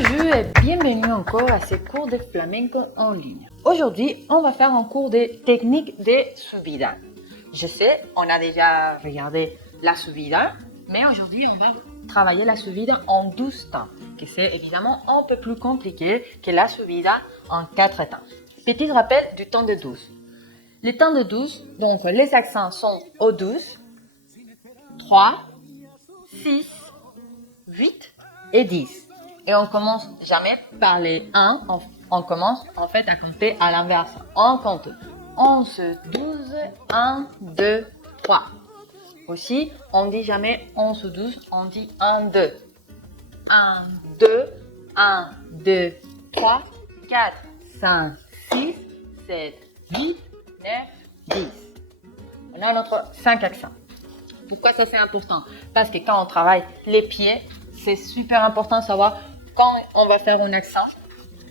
Bonjour et bienvenue encore à ce cours de flamenco en ligne. Aujourd'hui, on va faire un cours de technique de subida. Je sais, on a déjà regardé la subida, mais aujourd'hui, on va travailler la subida en 12 temps, que c'est évidemment un peu plus compliqué que la subida en 4 temps. Petit rappel du temps de 12. Le temps de 12, donc les accents sont au 12, 3, 6, 8 et 10. Et on commence jamais par les 1, on commence en fait à compter à l'inverse. On compte 11, 12, 1, 2, 3. Aussi, on dit jamais 11 ou 12, on dit 1, 2. 1, 2, 1, 2, 3, 4, 5, 6, 7, 8, 9, 10. On a notre 5 accents. Pourquoi ça c'est important? Parce que quand on travaille les pieds, c'est super important de savoir quand on va faire un accent.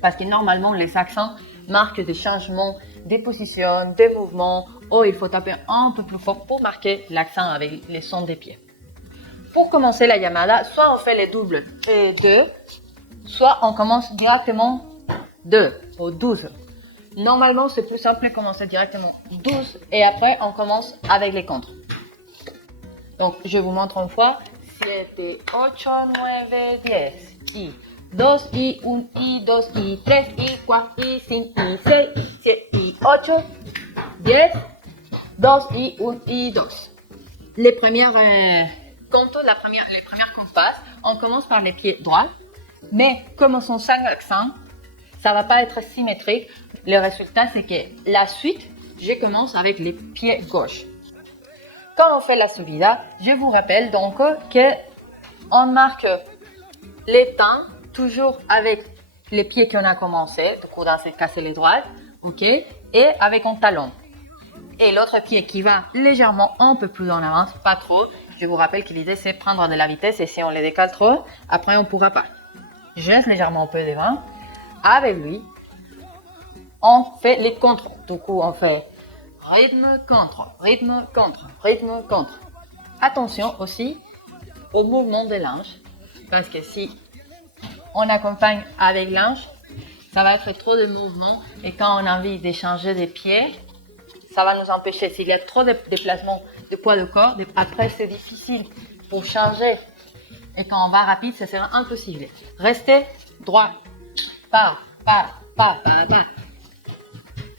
Parce que normalement, les accents marquent des changements, des positions, des mouvements. Ou il faut taper un peu plus fort pour marquer l'accent avec les sons des pieds. Pour commencer la llamada, soit on fait les doubles et 2, soit on commence directement 2 ou 12. Normalement, c'est plus simple de commencer directement 12 et après, on commence avec les contres. Donc, je vous montre une fois. 7, 8, 9, 10. Y 2, y 1, y 2, y 3, y 4, y 5, y 6, y 7, y 8, 10. 2, y 1, y 2. Les premières comptes, les premières compasses, on commence par les pieds droits. Mais comme on sont 5 accents, ça ne va pas être symétrique. Le résultat, c'est que la suite, je commence avec les pieds gauches. Quand on fait la subida, je vous rappelle donc que on marque les temps toujours avec les pieds qu'on a commencé, du coup dans ce cas c'est les droites, ok, et avec un talon. Et l'autre pied qui va légèrement un peu plus en avance, pas trop. Je vous rappelle que l'idée c'est prendre de la vitesse et si on les décale trop, après on ne pourra pas. Je laisse légèrement un peu devant. Avec lui, on fait les contres. Du coup on fait rythme, contre, rythme, contre, rythme, contre. Attention aussi au mouvement des langes, parce que si on accompagne avec l'ange, ça va être trop de mouvements et quand on a envie d'échanger des pieds, ça va nous empêcher. S'il y a trop de déplacements de poids de corps, après c'est difficile pour changer. Et quand on va rapide, ça sera impossible. Restez droit. Pas.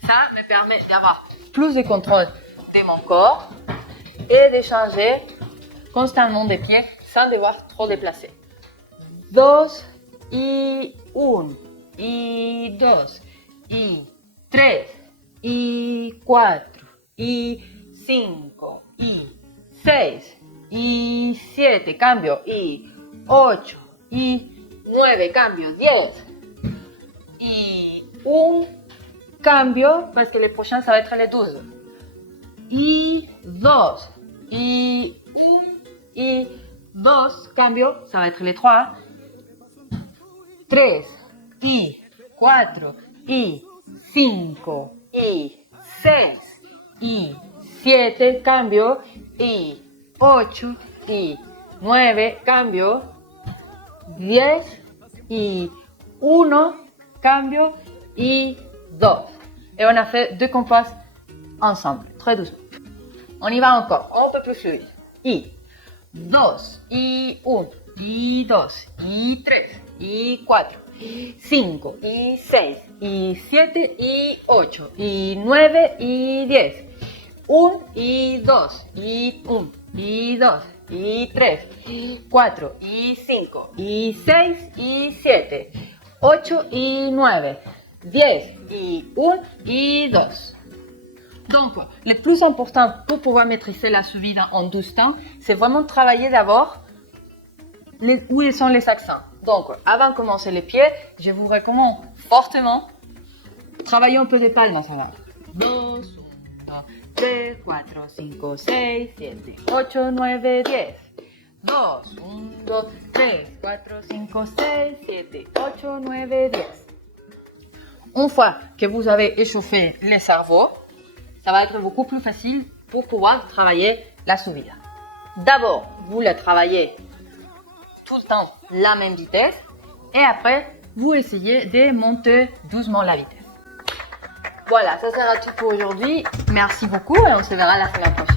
Ça me permet d'avoir plus de contrôle de mon corps et d'échanger constamment des pieds sans devoir trop déplacer. 2, y 1, y 2, y 3, y 4, y 5, y 6, y 7, cambio, y 8, y 9, cambio, 10, y 1, cambio, parce que le prochain, ça va être les 12. Y 2, y 1, y 2, cambio, ça va être les 3. 3, y 4, y 5, y 6, y 7, cambio, y 8, y 9, cambio, 10, y 1, cambio, y 2. Et on a fait deux compasses ensemble, très doucement. On y va encore, un peu plus fluide. Y 2, y 1, y 2, y 3, y 4, y 5, y 6, y 7, y 8, y 9, y 10. 1, y 2, y 1, y 2, y 3, y 4, y 5, y 6, y 7, 8, y 9, 10, y 1, y 2. Donc, le plus important pour pouvoir maîtriser la subida en 12 temps, c'est vraiment de travailler d'abord où sont les accents. Donc, avant de commencer les pieds, je vous recommande fortement de travailler un peu de palmas. 2, 1, 2, 3, 4, 5, 6, 7, 8, 9, 10. 2, 1, 2, 3, 4, 5, 6, 7, 8, 9, 10. Une fois que vous avez échauffé le cerveau, ça va être beaucoup plus facile pour pouvoir travailler la subida. D'abord, vous la travaillez tout le temps la même vitesse et après, vous essayez de monter doucement la vitesse. Voilà, ça sera tout pour aujourd'hui. Merci beaucoup et on se verra la semaine prochaine.